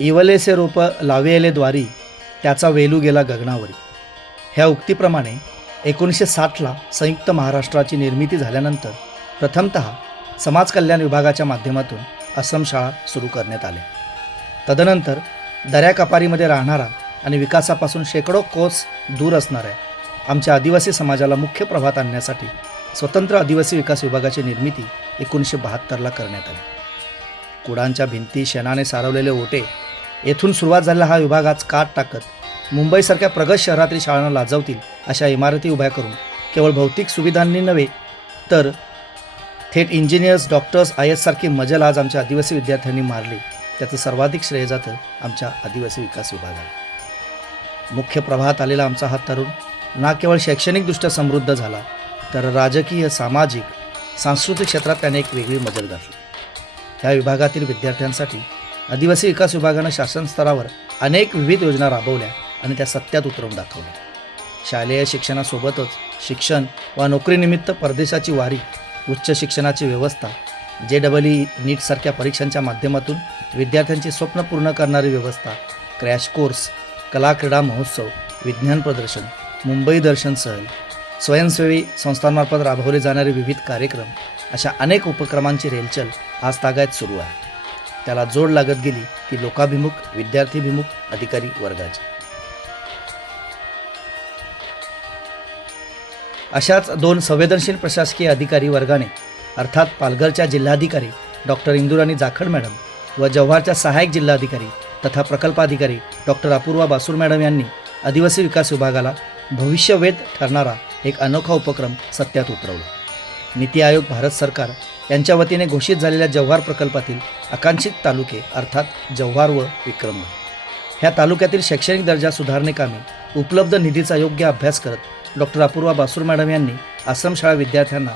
इवलेसे रोप लावेले द्वारी, त्याचा वेलू गेला गगनावरी. ह्या उक्तीप्रमाणे 1960ला संयुक्त महाराष्ट्राची निर्मिती झाल्यानंतर प्रथमतः समाज कल्याण विभागाच्या माध्यमातून आश्रमशाळा सुरू करण्यात आल्या. तदनंतर दऱ्याकपारीमध्ये राहणारा आणि विकासापासून शेकडो कोस दूर असणाऱ्या आमच्या आदिवासी समाजाला मुख्य प्रवाहात आणण्यासाठी स्वतंत्र आदिवासी विकास विभागाची निर्मिती 1972ला करण्यात आली. कुडांच्या भिंती, शेणाने सारवलेले ओटे येथून सुरुवात झालेला हा विभाग आज काट टाकत मुंबईसारख्या प्रगत शहरातील शाळांना लाजवतील अशा इमारती उभ्या करून केवळ भौतिक सुविधांनी नव्हे तर थेट इंजिनियर्स, डॉक्टर्स, IAS सारखी मजल आज आमच्या आदिवासी विद्यार्थ्यांनी मारली. त्याचं सर्वाधिक श्रेय जातं आमच्या आदिवासी विकास विभागाला. मुख्य प्रवाहात आलेला आमचा हा तरुण ना केवळ शैक्षणिकदृष्ट्या समृद्ध झाला, तर राजकीय, सामाजिक, सांस्कृतिक क्षेत्रात त्याने एक वेगळी मजल घातली. ह्या विभागातील विद्यार्थ्यांसाठी आदिवासी विकास विभागानं शासन स्तरावर अनेक विविध योजना राबवल्या आणि त्या सत्यात उतरवून दाखवल्या. शालेय शिक्षणासोबतच शिक्षण व नोकरीनिमित्त परदेशाची वारी, उच्च शिक्षणाची व्यवस्था, JEE नीटसारख्या परीक्षांच्या माध्यमातून विद्यार्थ्यांची स्वप्न पूर्ण करणारी व्यवस्था, क्रॅश कोर्स, कला क्रीडा महोत्सव, विज्ञान प्रदर्शन, मुंबई दर्शन सहल, स्वयंसेवी संस्थांमार्फत राबवले जाणारे विविध कार्यक्रम, अशा अनेक उपक्रमांची रेलचल आज तागायत सुरू आहे. त्याला जोड लागत गेली ती लोकाभिमुख, विद्यार्थीभिमुख अधिकारी वर्गाची. अशाच 2 संवेदनशील प्रशासकीय अधिकारी वर्गाने अर्थात पालघरच्या जिल्हाधिकारी डॉक्टर इंदुराणी जाखड मॅडम व जव्हारच्या सहाय्यक जिल्हाधिकारी तथा प्रकल्पाधिकारी डॉक्टर अपूर्वा बासूर मॅडम यांनी आदिवासी विकास विभागाला भविष्यवेध ठरणारा एक अनोखा उपक्रम सत्यात उतरवला. नीती आयोग, भारत सरकार यांच्या वतीने घोषित झालेल्या जव्हार प्रकल्पातील आकांक्षित तालुके अर्थात जव्हार व विक्रमगड ह्या तालुक्यातील शैक्षणिक दर्जा सुधारणे कामी उपलब्ध निधीचा योग्य अभ्यास करत डॉक्टर अपूर्वा बासूर मॅडम यांनी आश्रमशाळा विद्यार्थ्यांना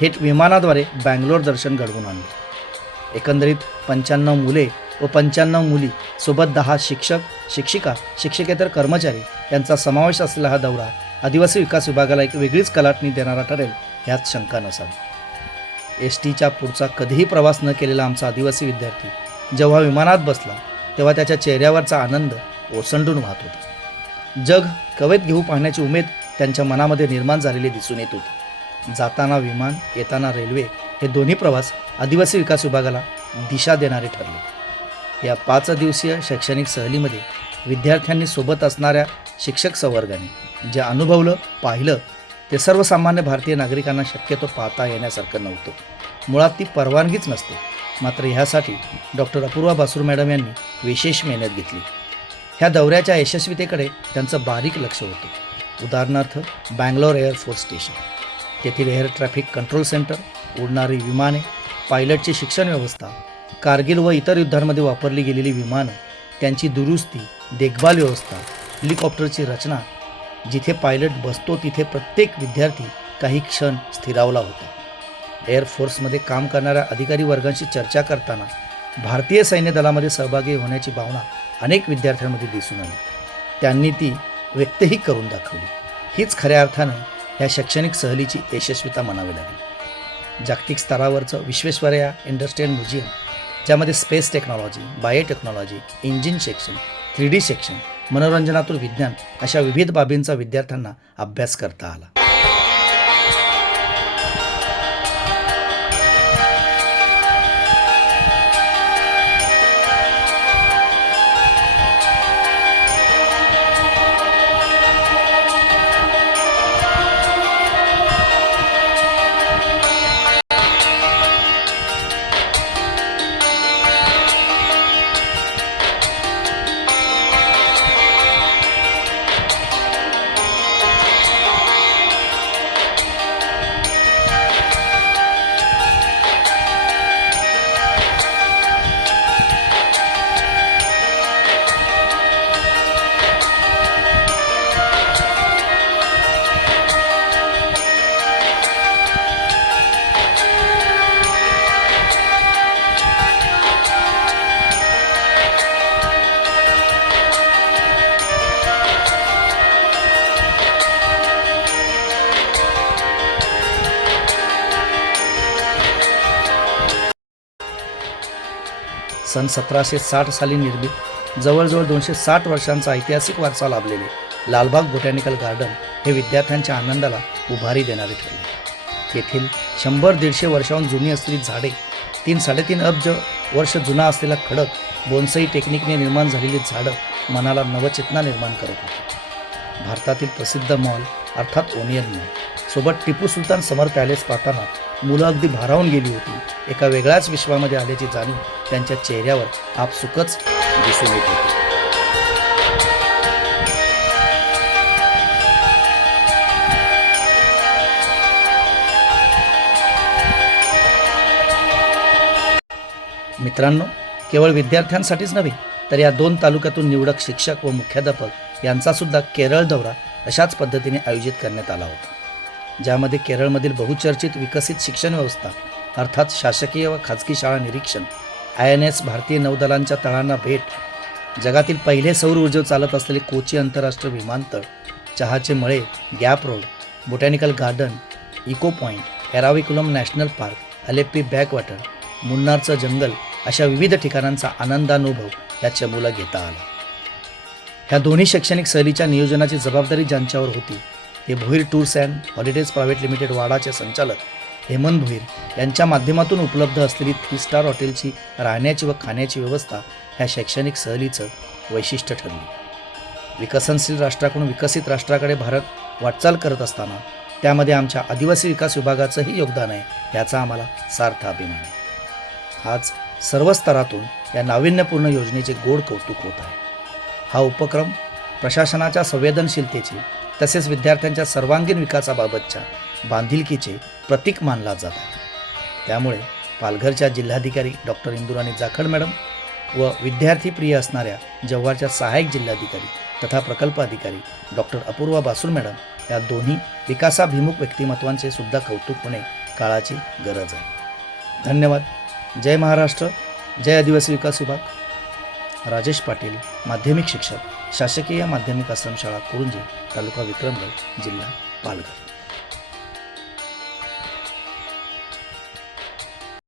थेट विमानाद्वारे बँगलोर दर्शन घडवून आणले. एकंदरीत 95 मुले व 95 मुली सोबत 10 शिक्षक, शिक्षिका, शिक्षकेतर कर्मचारी यांचा समावेश असलेला हा दौरा आदिवासी विकास विभागाला एक वेगळीच कलाटणी देणारा ठरेल ह्यात शंका नसावी. STच्या पुढचा कधीही प्रवास न केलेला आमचा आदिवासी विद्यार्थी जेव्हा विमानात बसला तेव्हा त्याच्या चेहऱ्यावरचा आनंद ओसंडून वाहत होता. जग कवेत घेऊ पाहण्याची उमेद त्यांच्या मनामध्ये निर्माण झालेली दिसून येत होती. जाताना विमान, येताना रेल्वे हे दोन्ही प्रवास आदिवासी विकास विभागाला दिशा देणारे ठरले. या 5 दिवसीय शैक्षणिक सहलीमध्ये विद्यार्थ्यांनी सोबत असणाऱ्या शिक्षक संवर्गाने जे अनुभवलं, पाहिलं ते सर्वसामान्य भारतीय नागरिकांना शक्यतो पाहता येण्यासारखं नव्हतं. मुळात ती परवानगीच नसते. मात्र ह्यासाठी डॉक्टर अपूर्वा बासूर मॅडम यांनी विशेष मेहनत घेतली. ह्या दौऱ्याच्या यशस्वीतेकडे त्यांचं बारीक लक्ष होतं. उदाहरणार्थ बँगलोर एअरफोर्स स्टेशन, तेथील एअर ट्रॅफिक कंट्रोल सेंटर, उडणारी विमाने, पायलटची शिक्षण व्यवस्था, कारगिल व इतर युद्धांमध्ये वापरली गेलेली विमानं, त्यांची दुरुस्ती, देखभाल व्यवस्था, हेलिकॉप्टरची रचना, जिथे पायलट बसतो तिथे प्रत्येक विद्यार्थी काही क्षण स्थिरावला होता. एअरफोर्समध्ये काम करणाऱ्या अधिकारी वर्गांशी चर्चा करताना भारतीय सैन्य दलामध्ये सहभागी होण्याची भावना अनेक विद्यार्थ्यांमध्ये दिसून आली. त्यांनी ती व्यक्तही करून दाखवली. हीच खऱ्या अर्थानं ह्या शैक्षणिक सहलीची यशस्वीता म्हणावी लागेल. जागतिक स्तरावरचं विश्वेश्वरय्या इंडस्ट्रियल म्युझियम, ज्यामध्ये space technology, biotechnology, engine section, 3D section, मनोरंजनातून विज्ञान अशा विविध बाबींचा विद्यार्थ्यांना अभ्यास करता आला. सन 1760 साली निर्मित जवळजवळ 260 वर्षांचा ऐतिहासिक वारसा लाभलेले लालबाग बोटॅनिकल गार्डन हे विद्यार्थ्यांच्या आनंदाला उभारी देणारे ठरले. येथील 100-150 वर्षांहून जुनी असलेली झाडे, 3-3.5 अब्ज वर्ष जुना असलेला खडक, बोन्सई टेक्निकने निर्माण झालेली झाडं मनाला नवचेतना निर्माण करत होती. भारतातील प्रसिद्ध मॉल अर्थात ओनियन मॉल सोबत टिपू सुलतान समर पॅलेस पाहताना मुलं अगदी भारावून गेली होती. एका वेगळ्याच विश्वामध्ये आल्याची जाणीव त्यांच्या चेहऱ्यावर आपसुकच दिसून येत होती. मित्रांनो, केवळ विद्यार्थ्यांसाठीच नव्हे तर या 2 तालुक्यातून निवडक शिक्षक व मुख्याध्यापक यांचा सुद्धा केरळ दौरा अशाच पद्धतीने आयोजित करण्यात आला होता, ज्यामध्ये केरळमधील बहुचर्चित विकसित शिक्षण व्यवस्था अर्थात शासकीय व खाजगी शाळा निरीक्षण, INS भारतीय नौदलांच्या तळांना भेट, जगातील पहिले सौर ऊर्जेवर चालत असलेले कोची आंतरराष्ट्रीय विमानतळ, चहाचे मळे, gap road, botanical garden, echo point, Eravikulam national park, Alleppey backwater, मुन्नारचं जंगल अशा विविध ठिकाणांचा आनंदानुभव या चमूला घेता आला. ह्या दोन्ही शैक्षणिक सहलीच्या नियोजनाची जबाबदारी ज्यांच्यावर होती ते Bhoir tours and holidays private limited वाडाचे संचालक हेमंत भोईर यांच्या माध्यमातून उपलब्ध असलेली 3 स्टार हॉटेलची राहण्याची व खाण्याची व्यवस्था ह्या शैक्षणिक सहलीचं वैशिष्ट्य ठरली. विकसनशील राष्ट्राकडून विकसित राष्ट्राकडे भारत वाटचाल करत असताना त्यामध्ये आमच्या आदिवासी विकास विभागाचंही योगदान आहे याचा आम्हाला सार्थ अभिमान आहे. आज सर्व स्तरातून या नाविन्यपूर्ण योजनेचे गोड कौतुक होत आहे. हा उपक्रम प्रशासनाच्या संवेदनशीलतेचे तसेच विद्यार्थ्यांच्या सर्वांगीण विकासाबाबतच्या बांधिलकीचे प्रतीक मानला जात आहे. त्यामुळे पालघरच्या जिल्हाधिकारी डॉक्टर इंदुराणी जाखड मॅडम व विद्यार्थीप्रिय असणाऱ्या जव्हारच्या सहाय्यक जिल्हाधिकारी तथा प्रकल्प अधिकारी डॉक्टर अपूर्वा बासूर मॅडम या दोन्ही विकासाभिमुख व्यक्तिमत्वांचे सुद्धा कौतुक होणे काळाची गरज आहे. धन्यवाद. जय महाराष्ट्र. जय आदिवासी विकास विभाग. राजेश पाटील, माध्यमिक शिक्षक, शासकीय माध्यमिक आश्रमशाळा कुरुंजी, तालुका विक्रमगड, जिल्हा पालघर.